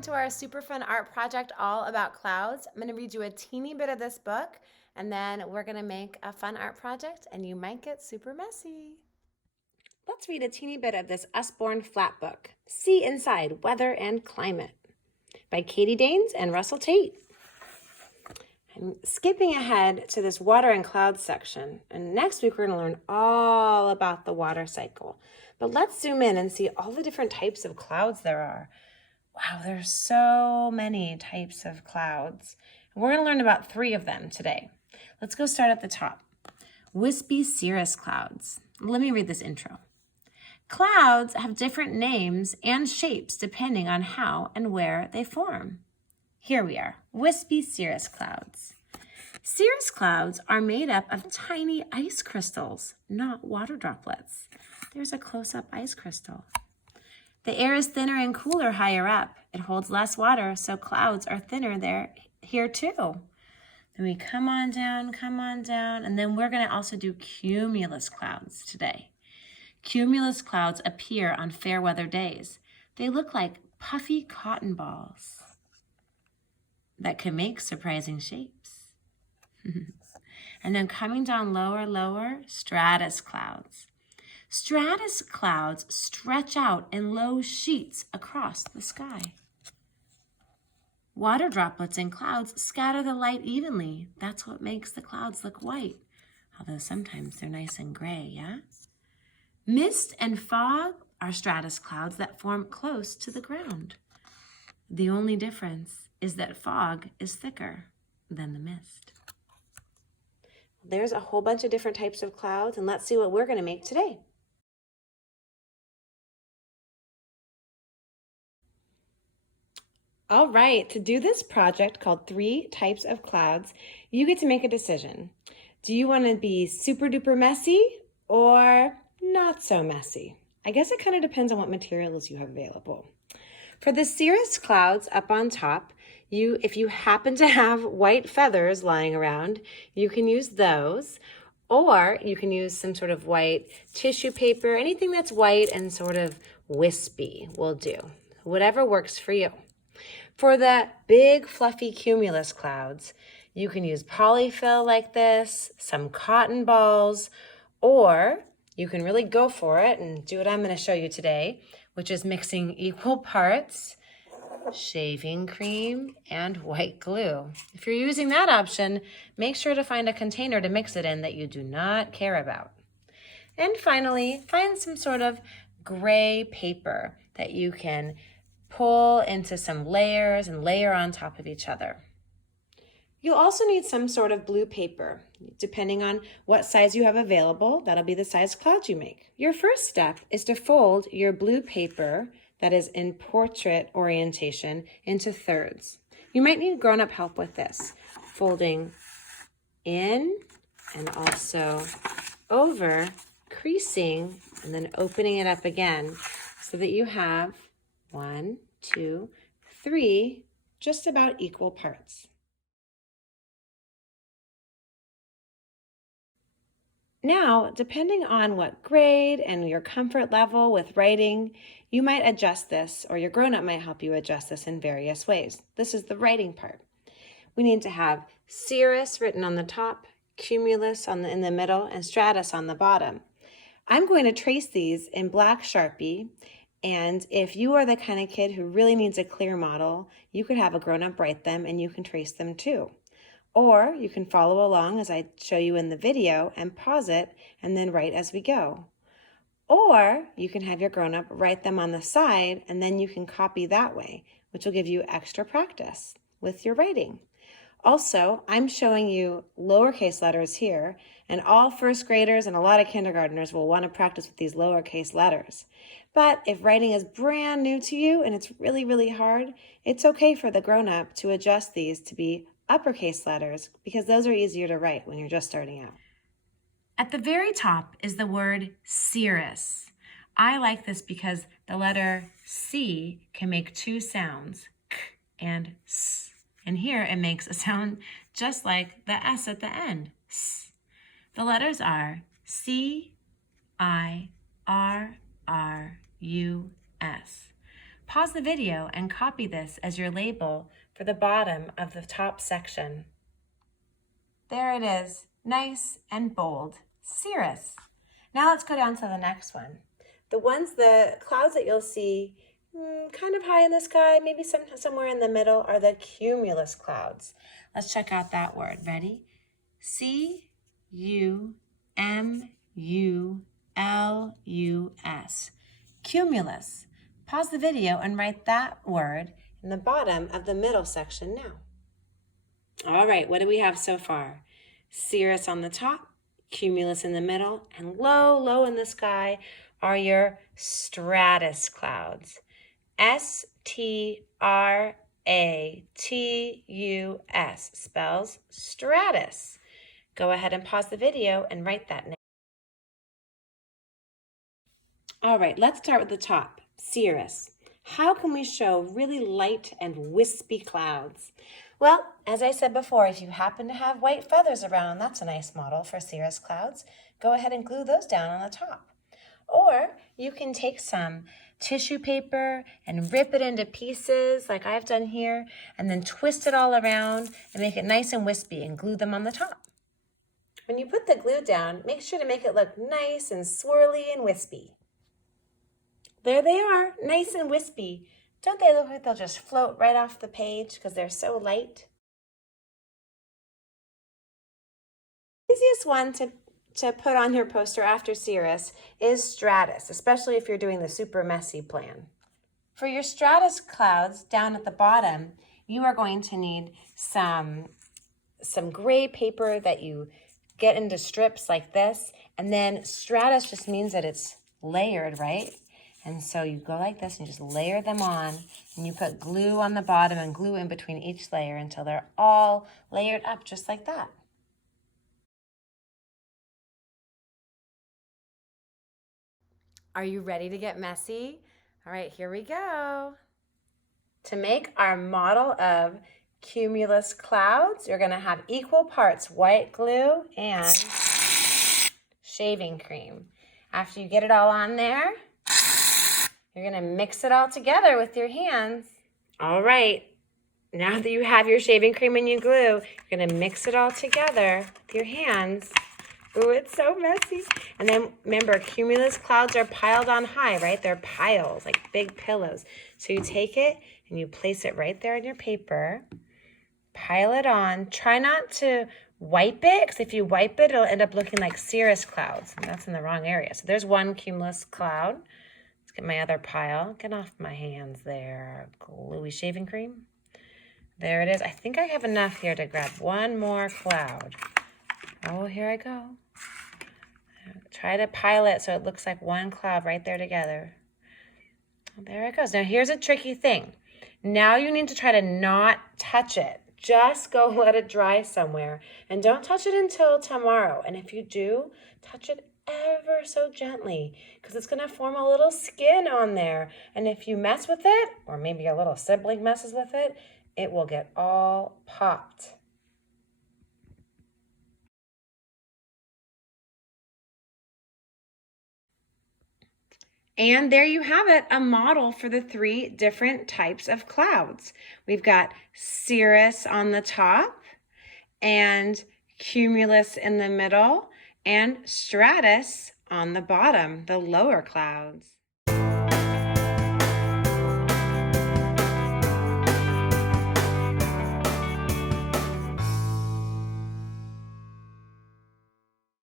welcome to our super fun art project all about clouds. I'm going to read you a teeny bit of this book, and then we're going to make a fun art project, and you might get super messy. Let's read a teeny bit of this Usborne Flat book, See Inside, Weather and Climate, by Katie Danes and Russell Tate. I'm skipping ahead to this water and clouds section, and next week we're going to learn all about the water cycle. But let's zoom in and see all the different types of clouds there are. Wow, there's so many types of clouds. We're going to learn about 3 of them today. Let's go start at the top. Wispy cirrus clouds. Let me read this intro. Clouds have different names and shapes depending on how and where they form. Here we are, wispy cirrus clouds. Cirrus clouds are made up of tiny ice crystals, not water droplets. There's a close-up ice crystal. The air is thinner and cooler higher up. It holds less water, so clouds are thinner here too. Then we come on down, and then we're going to also do cumulus clouds today. Cumulus clouds appear on fair weather days. They look like puffy cotton balls that can make surprising shapes. And then coming down lower, stratus clouds. Stratus clouds stretch out in low sheets across the sky. Water droplets in clouds scatter the light evenly. That's what makes the clouds look white, although sometimes they're nice and gray, yeah? Mist and fog are stratus clouds that form close to the ground. The only difference is that fog is thicker than the mist. There's a whole bunch of different types of clouds, and let's see what we're going to make today. All right, to do this project called 3 Types of Clouds, you get to make a decision. Do you want to be super duper messy or not so messy? I guess it kind of depends on what materials you have available. For the cirrus clouds up on top, if you happen to have white feathers lying around, you can use those, or you can use some sort of white tissue paper. Anything that's white and sort of wispy will do. Whatever works for you. For the big fluffy cumulus clouds, you can use polyfill like this, some cotton balls, or you can really go for it and do what I'm going to show you today, which is mixing equal parts shaving cream and white glue. If you're using that option, make sure to find a container to mix it in that you do not care about. And finally, find some sort of gray paper that you can pull into some layers and layer on top of each other. You'll also need some sort of blue paper. Depending on what size you have available, that'll be the size cloud you make. Your first step is to fold your blue paper that is in portrait orientation into thirds. You might need grown-up help with this, folding in and also over, creasing, and then opening it up again so that you have 1, 2, 3, just about equal parts. Now, depending on what grade and your comfort level with writing, you might adjust this, or your grown-up might help you adjust this in various ways. This is the writing part. We need to have cirrus written on the top, cumulus in the middle, and stratus on the bottom. I'm going to trace these in black Sharpie. And if you are the kind of kid who really needs a clear model, you could have a grown-up write them and you can trace them too. Or you can follow along as I show you in the video and pause it and then write as we go. Or you can have your grown-up write them on the side and then you can copy that way, which will give you extra practice with your writing. Also, I'm showing you lowercase letters here, and all first graders and a lot of kindergartners will want to practice with these lowercase letters. But if writing is brand new to you and it's really, really hard, it's okay for the grown-up to adjust these to be uppercase letters because those are easier to write when you're just starting out. At the very top is the word cirrus. I like this because the letter C can make 2 sounds, k and s. And here it makes a sound just like the S at the end, s. The letters are C, I, R, R, U, S. Pause the video and copy this as your label for the bottom of the top section. There it is, nice and bold, cirrus. Now let's go down to the next one. The clouds that you'll see kind of high in the sky, maybe somewhere in the middle, are the cumulus clouds. Let's check out that word. Ready? C-U-M-U-L-U-S. Cumulus. Pause the video and write that word in the bottom of the middle section now. All right, what do we have so far? Cirrus on the top, cumulus in the middle, and low in the sky are your stratus clouds. S-T-R-A-T-U-S spells stratus. Go ahead and pause the video and write that now. All right, let's start with the top, cirrus. How can we show really light and wispy clouds? Well, as I said before, if you happen to have white feathers around, that's a nice model for cirrus clouds. Go ahead and glue those down on the top. Or you can take some tissue paper and rip it into pieces like I've done here, and then twist it all around and make it nice and wispy and glue them on the top. When you put the glue down, make sure to make it look nice and swirly and wispy. There they are, nice and wispy. Don't they look like they'll just float right off the page because they're so light? The easiest one to put on your poster after cirrus is stratus, especially if you're doing the super messy plan. For your stratus clouds down at the bottom, you are going to need some gray paper that you get into strips like this, and then stratus just means that it's layered, right? And so you go like this and just layer them on, and you put glue on the bottom and glue in between each layer until they're all layered up just like that. Are you ready to get messy? All right, here we go. To make our model of cumulus clouds, you're gonna have equal parts white glue and shaving cream. After you get it all on there, you're gonna mix it all together with your hands. All right, now that you have your shaving cream and your glue, you're gonna mix it all together with your hands. Ooh, it's so messy. And then remember, cumulus clouds are piled on high, right? They're piles, like big pillows. So you take it and you place it right there on your paper, pile it on. Try not to wipe it, because if you wipe it, it'll end up looking like cirrus clouds, and that's in the wrong area. So there's one cumulus cloud. Let's get my other pile. Get off my hands there. Gluey shaving cream. There it is. I think I have enough here to grab one more cloud. Oh, here I go. Try to pile it so it looks like one cloud right there together. There it goes. Now here's a tricky thing. Now you need to try to not touch it. Just go let it dry somewhere. And don't touch it until tomorrow. And if you do, touch it ever so gently, because it's going to form a little skin on there. And if you mess with it, or maybe a little sibling messes with it, it will get all popped. And there you have it, a model for the 3 different types of clouds. We've got cirrus on the top, and cumulus in the middle, and stratus on the bottom, the lower clouds.